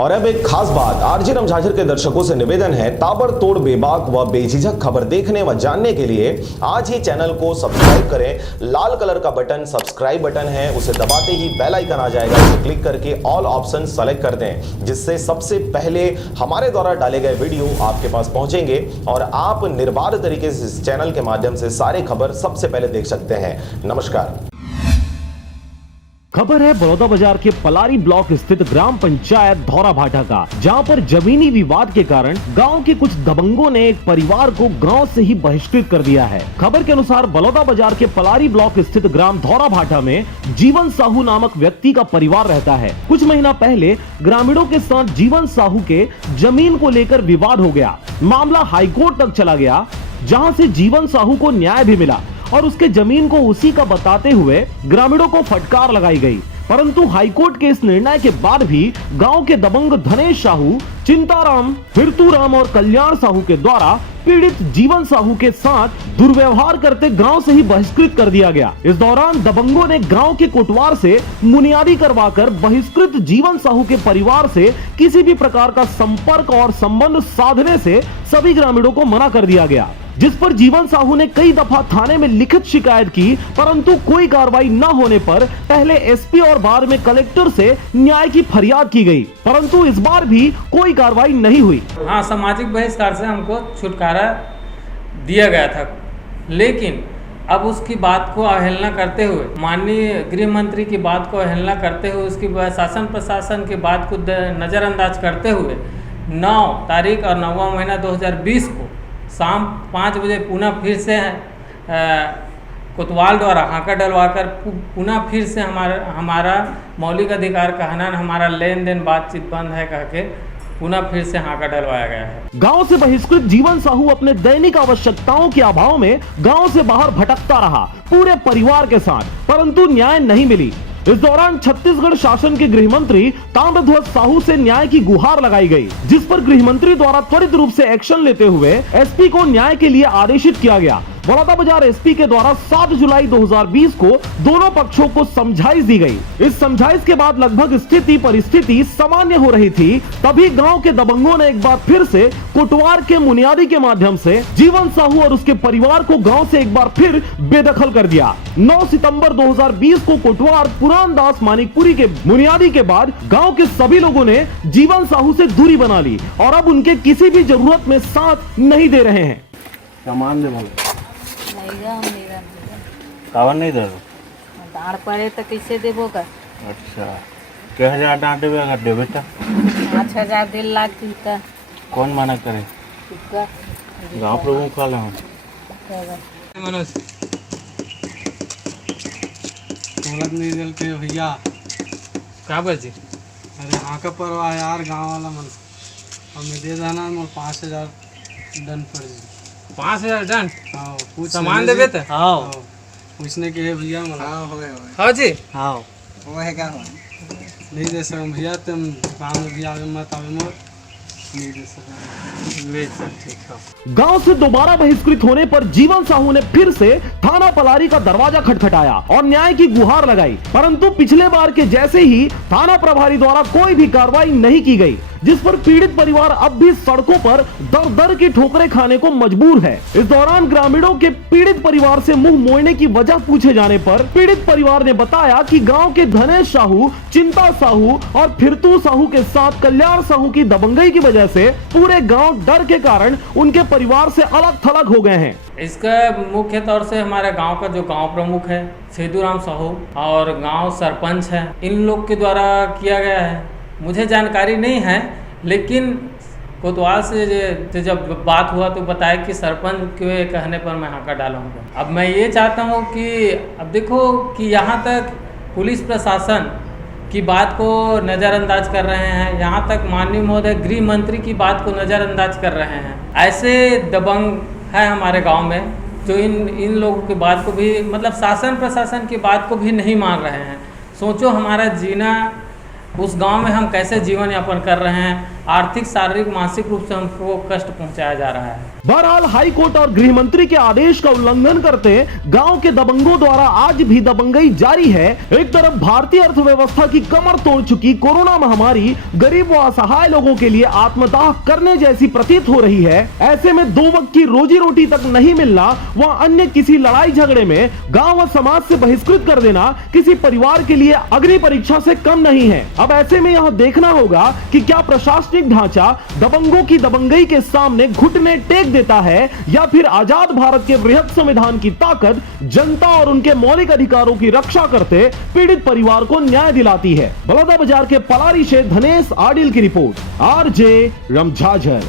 और अब एक खास बात, आरजे रमझाझर के दर्शकों से निवेदन है, ताबड़तोड़ बेबाक व बेझिझक खबर देखने व जानने के लिए आज ही चैनल को सब्सक्राइब करें। लाल कलर का बटन सब्सक्राइब बटन है, उसे दबाते ही बेल आइकन आ जाएगा, उसे क्लिक करके ऑल ऑप्शन सेलेक्ट कर दें, जिससे सबसे पहले हमारे द्वारा डाले गए वीडियो आपके पास पहुंचेंगे और आप निर्बाध तरीके से इस चैनल के माध्यम से सारे खबर सबसे पहले देख सकते हैं। नमस्कार। खबर है बलौदाबाजार के पलारी ब्लॉक स्थित ग्राम पंचायत धौरा भाटा का, जहां पर जमीनी विवाद के कारण गांव के कुछ दबंगों ने एक परिवार को गांव से ही बहिष्कृत कर दिया है। खबर के अनुसार बलौदाबाजार के पलारी ब्लॉक स्थित ग्राम धौरा भाटा में जीवन साहू नामक व्यक्ति का परिवार रहता है। कुछ महीना पहले ग्रामीणों के साथ जीवन साहू के जमीन को लेकर विवाद हो गया। मामला हाईकोर्ट तक चला गया, जहाँ से जीवन साहू को न्याय भी मिला और उसके जमीन को उसी का बताते हुए ग्रामीणों को फटकार लगाई गई। परंतु हाईकोर्ट के इस निर्णय के बाद भी गांव के दबंग धनेश साहू, चिंताराम, फिरतूराम और कल्याण साहू के द्वारा पीड़ित जीवन साहू के साथ दुर्व्यवहार करते गांव से ही बहिष्कृत कर दिया गया। इस दौरान दबंगों ने गांव के कोटवार से मुनियादी करवाकर बहिष्कृत जीवन साहू के परिवार से किसी भी प्रकार का संपर्क और संबंध साधने से सभी ग्रामीणों को मना कर दिया गया, जिस पर जीवन साहू ने कई दफा थाने में लिखित शिकायत की, परंतु कोई कार्रवाई न होने पर पहले एसपी और बाद में कलेक्टर से न्याय की फरियाद की गई, परंतु इस बार भी कोई कार्रवाई नहीं हुई। हाँ, सामाजिक बहिष्कार से हमको छुटकारा दिया गया था, लेकिन अब उसकी बात को अवहेलना करते हुए, माननीय गृह मंत्री की बात को अवहेलना करते हुए, उसकी शासन प्रशासन की बात को नज़रअंदाज करते हुए 9 तारीख और 9वां महीना 2020 को शाम 5 बजे पुनः फिर से कोतवाल द्वारा हाका डलवाकर पुनः फिर से हमारा मौलिक अधिकार का हनन, हमारा लेन देन बातचीत बंद है कह के पुनः फिर से हाका डलवाया गया है। गांव से बहिष्कृत जीवन साहू अपने दैनिक आवश्यकताओं के अभाव में गांव से बाहर भटकता रहा पूरे परिवार के साथ, परंतु न्याय नहीं मिली। इस दौरान छत्तीसगढ़ शासन के गृह मंत्री ताम्रध्वज साहू से न्याय की गुहार लगाई गई, जिस पर गृह मंत्री द्वारा त्वरित रूप से एक्शन लेते हुए एसपी को न्याय के लिए आदेशित किया गया। बलौदाबाजार एसपी के द्वारा 7 जुलाई 2020 को दोनों पक्षों को समझाइश दी गई। इस समझाइश के बाद लगभग स्थिति परिस्थिति सामान्य हो रही थी, तभी गांव के दबंगों ने एक बार फिर से कोटवार के मुनियादी के माध्यम से जीवन साहू और उसके परिवार को गांव से एक बार फिर बेदखल कर दिया। 9 सितंबर 2020 को कोटवार पुरानदास मानिकपुरी के मुनियादी के बाद गांव के सभी लोगों ने जीवन साहू से दूरी बना ली और अब उनके किसी भी जरूरत में साथ नहीं दे रहे हैं। सामान दे कावन नहीं दे डांट पड़े तो कैसे देबो का? अच्छा, क्या हजार डांट देवे अगर दे बेटा? 5000 दिल लाख का कौन मना करे? गांव प्रमुख वाले हम मनोज दौलत नहीं देते भैया, क्या बची? अरे हाँ का परवाह यार, गांव वाला मन हमें दे देना, मोर 5000 दंड पड़ जाए। 5000 दंड? हाँ, कुछ सामान देवे तो? हाँ, पूछने के है भैया मन। हाँ जी, हाँ वो है क्या हो नहीं दे सकते भैया, तुम दुकान में भी आवे मत आवे मोर नहीं दे सकते। ले सर, ठीक है। गांव से दोबारा बहिष्कृत होने पर जीवन साहू ने फिर से थाना पलारी का दरवाजा खटखटाया और न्याय की गुहार लगाई, परंतु पिछले बार के जैसे ही थाना प्रभारी द्वारा कोई भी कार्रवाई नहीं की गई, जिस पर पीड़ित परिवार अब भी सड़कों पर दर दर की ठोकरें खाने को मजबूर है। इस दौरान ग्रामीणों के पीड़ित परिवार से मुंह मोड़ने की वजह पूछे जाने पर पीड़ित परिवार ने बताया कि गांव के धनेश साहू, चिंता साहू और फिरतू साहू के साथ कल्याण साहू की दबंगई की वजह से पूरे गांव डर के कारण उनके परिवार से अलग थलग हो गए हैं। इसका मुख्य तौर से हमारे गांव का जो गांव प्रमुख है सेदूराम साहू और गांव सरपंच है, इन लोग के द्वारा किया गया है। मुझे जानकारी नहीं है, लेकिन कोतवाल से जब बात हुआ तो बताया कि सरपंच के कहने पर मैं हाका डालूंगा। अब मैं ये चाहता हूँ कि अब देखो कि यहाँ तक पुलिस प्रशासन की बात को नज़रअंदाज कर रहे हैं, यहाँ तक माननीय महोदय गृह मंत्री की बात को नज़रअंदाज कर रहे हैं। ऐसे दबंग है हमारे गांव में जो इन लोगों की बात को भी, मतलब शासन प्रशासन की बात को भी नहीं मान रहे हैं। सोचो हमारा जीना, उस गांव में हम कैसे जीवन यापन कर रहे हैं। आर्थिक, शारीरिक, मानसिक रूप से हमको कष्ट पहुंचाया जा रहा है। बहरहाल हाई कोर्ट और गृह मंत्री के आदेश का उल्लंघन करते गांव के दबंगों द्वारा आज भी दबंगई जारी है। एक तरफ भारतीय अर्थव्यवस्था की कमर तोड़ चुकी कोरोना महामारी गरीब व असहाय लोगों के लिए आत्मदाह करने जैसी प्रतीत हो रही है। ऐसे में 2 वक्त की रोजी रोटी तक नहीं मिलना व अन्य किसी लड़ाई झगड़े में गांव व समाज से बहिष्कृत कर देना किसी परिवार के लिए अग्नि परीक्षा से कम नहीं है। अब ऐसे में यह देखना होगा कि क्या प्रशासनिक ढांचा दबंगों की दबंगई के सामने घुटने टेक देता है या फिर आजाद भारत के वृहद संविधान की ताकत जनता और उनके मौलिक अधिकारों की रक्षा करते पीड़ित परिवार को न्याय दिलाती है। बलौदाबाजार के पलारी से धनेश आडिल की रिपोर्ट, आरजे रमझाझर।